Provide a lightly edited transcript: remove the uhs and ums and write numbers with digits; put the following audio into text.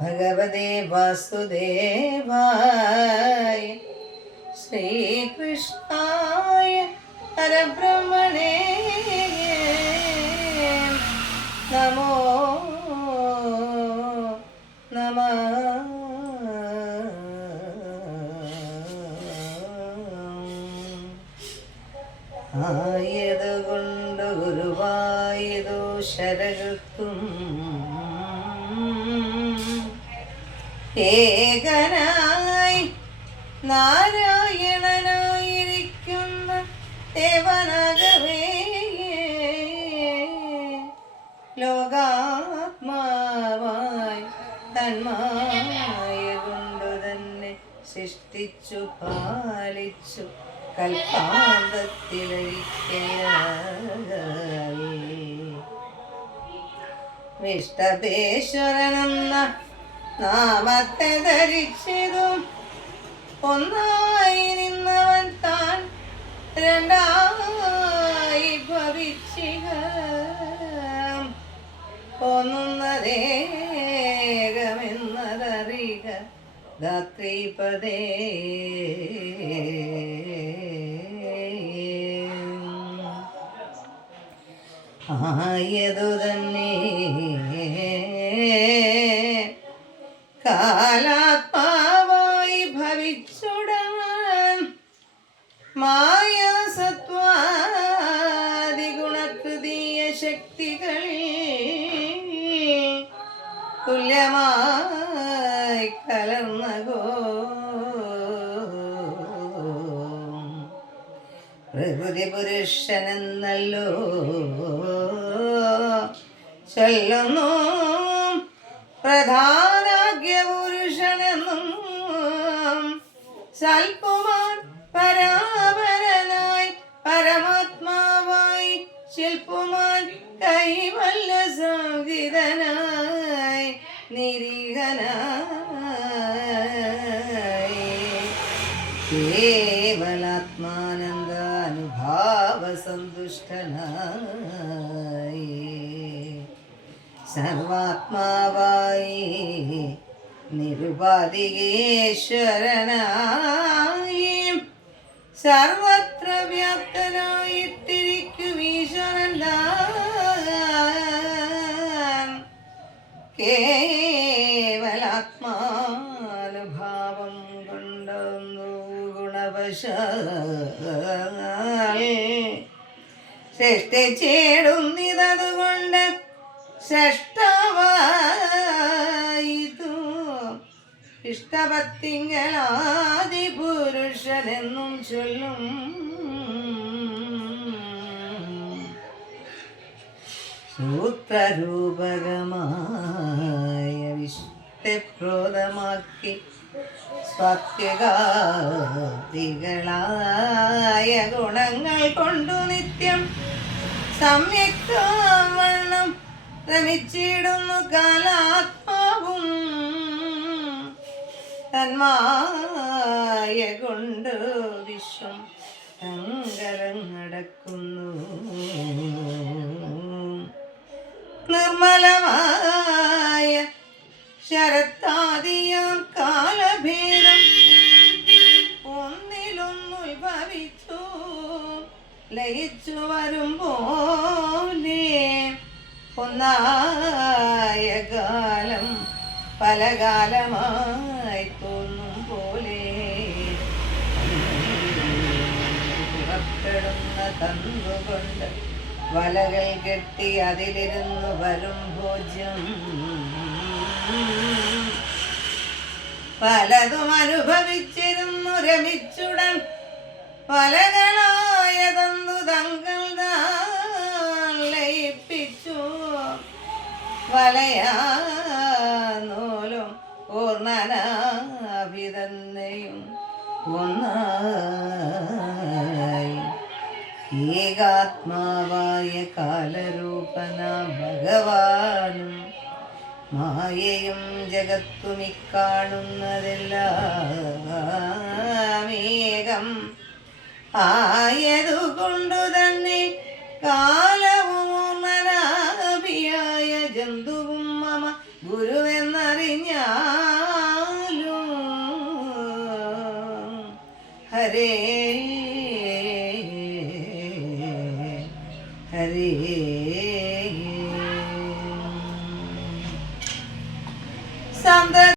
ഭഗവതേ വാസുദേവായ ശ്രീകൃഷ്ണായ പരബ്രഹ്മണേ നമോ നമഃ. ആയതുകൊണ്ട് ഗുരുവായതു ശരകത്തും ഏകനായി നാരായണനായിരിക്കുന്ന ദേവനാകവേ ലോകാത്മാവായി തന്മായ കൊണ്ടു തന്നെ സൃഷ്ടിച്ചു പാലിച്ചു കൽപ്പാന്തത്തിലൊരിക്കയായി വിഷ്ടപേശ്വരനെന്ന നാമത്തെ ധരിച്ചതും ഒന്നായി നിന്നവൻ താൻ രണ്ടായി ഭവിച്ചിക ഒന്നുന്നതേകമെന്നതറിക ധാത്രീപദേ. ആയതു തന്നെ കാലാത്മാവായി ഭവിച്ചുടൻ മായാസത്വാദിഗുണകൃതീയ ശക്തികളിൽ തുല്യമായി കലർന്നകോ പ്രകൃതി പുരുഷനെന്നല്ലോ ചൊല്ലുന്നു, പ്രധാനാഗ്യ പുരുഷനെന്നും സൽപുമാൻ പരാപരനായി പരമാത്മാവായി ശില്പുമാൻ കൈവല്യ സംഗീതനായി നിരീഹനായി കേവലാത്മാനന്ദാനുഭാവ സന്തുഷ്ടനായി സർവാത്മാവായി നിരുപാധികേശ്വരനായി സർവത്ര വ്യാപ്തനായിട്ടിരിക്കും ഈശ്വരൻ കേവലാത്മാനുഭാവം കൊണ്ടൊന്നു ഗുണവശാൽ സൃഷ്ടിച്ചിടുന്നിതതുകൊണ്ട് ശ്രേഷ്ഠവായിതു ഇഷ്ടഭക്തിങ്കലാദി പുരുഷനെന്നും ചൊല്ലും. സൂത്രരൂപകമായ വിഷ്ണുപ്രോതമാക്കി സ്വാത്വികാദികളായ ഗുണങ്ങൾ കൊണ്ടു നിത്യം സംയുക്തവണ്ണം രമിച്ചിടുന്നു കാലാത്മാവും തന്മായ കൊണ്ട് വിശ്വം അങ്കരങ്ങടക്കുന്നു. നിർമ്മലമായ ശരത്താദിയാം കാലഭേദം ഒന്നിലൊന്നുത്ഭവിച്ചു ലയിച്ചു വരുമ്പോലെ ഒന്നായ കാലം പല കാലമായി തോന്നും പോലെ പുറപ്പെടുന്ന തന്നുകൊണ്ട് വലകൾ കെട്ടി അതിലിരുന്നു വരും ഭോജ്യം പലതും അനുഭവിച്ചിരുന്നു രമിച്ചുടൻ വലകളായ തന്നു തങ്ങൾ ലയിപ്പിച്ചു വലയാനോലും പൂർണ്ണനാഭിതന്നെയും ഒന്നായി ഏകാത്മാവായ കാലരൂപന ഭഗവാനും മായയും ജഗത്തുമിക്കാണുന്നതെല്ലാം ഏകം ആയതുകൊണ്ടു തന്നെ കാലവും മനാഭിയായ ജന്തുവും മമ ഗുരുവെന്ന ഹരേ ഹരേ സന്ത